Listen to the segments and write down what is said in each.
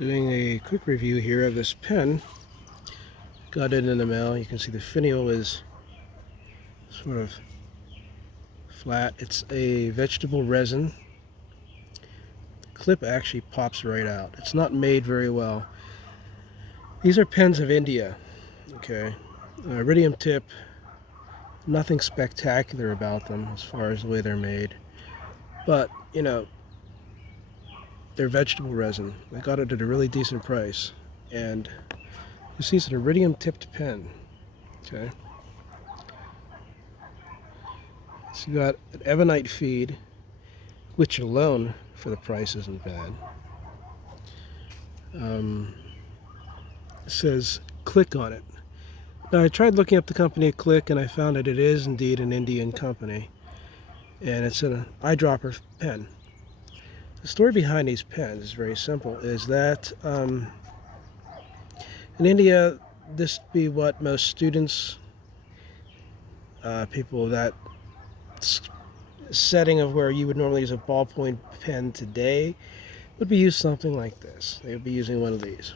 Doing a quick review here of this pen. Got it in the mail. You can see the finial is sort of flat. It's a vegetable resin. The clip actually pops right out. It's not made very well. These are pens of India. Okay, iridium tip. Nothing spectacular about them as far as the way they're made, but you know, they're vegetable resin. I got it at a really decent price, and you see it's an iridium tipped pen. Okay, so you got an ebonite feed, which alone for the price isn't bad. It says Click on it. Now I tried looking up the company Click, and I found that it is indeed an Indian company, and it's an eyedropper pen. The story behind these pens is very simple, is that in India, this would be what most students, people of that setting of where you would normally use a ballpoint pen today, would be used something like this. They would be using one of these.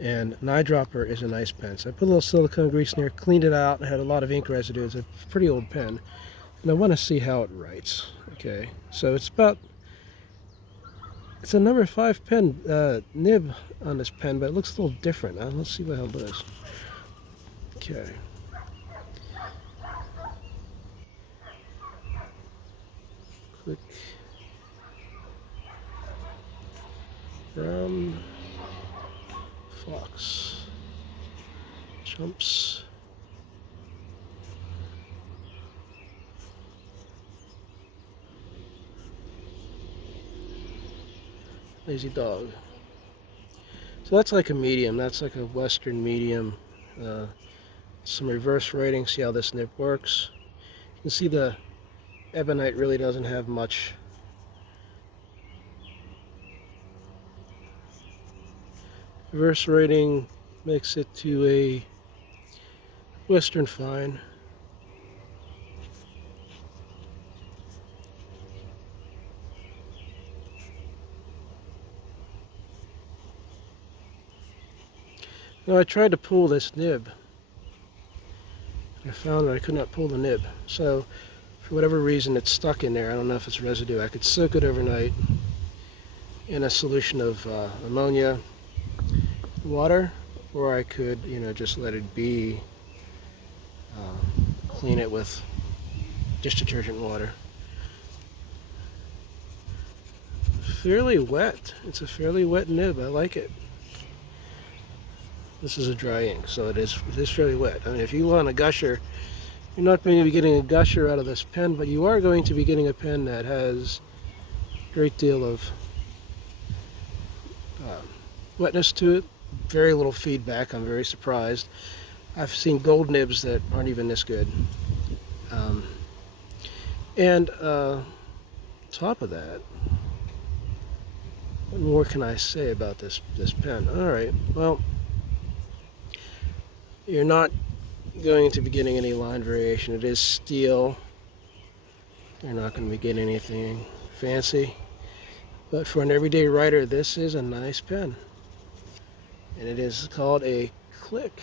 And an eyedropper is a nice pen. So I put a little silicone grease in there, cleaned it out, and had a lot of ink residue. It's a pretty old pen. And I want to see how it writes. Okay, so it's a number 5 pen nib on this pen, but it looks a little different. Let's see what it is. Okay. Click. Fox. Jumps. Lazy dog. So that's like a medium. That's like a Western medium. Some reverse writing. See how this nib works. You can see the ebonite really doesn't have much. Reverse writing makes it to a Western fine. Now I tried to pull this nib. I found that I could not pull the nib. So for whatever reason it's stuck in there. I don't know if it's residue. I could soak it overnight in a solution of ammonia, water, or I could, just let it be, clean it with dish detergent water. Fairly wet. It's a fairly wet nib. I like it. This is a dry ink, so it is fairly wet. I mean, if you want a gusher, you're not going to be getting a gusher out of this pen, but you are going to be getting a pen that has a great deal of wetness to it. Very little feedback. I'm very surprised. I've seen gold nibs that aren't even this good. And top of that, what more can I say about this pen? All right, well, you're not going to be getting any line variation. It is steel. You're not going to be getting anything fancy. But for an everyday writer, this is a nice pen. And it is called a Click.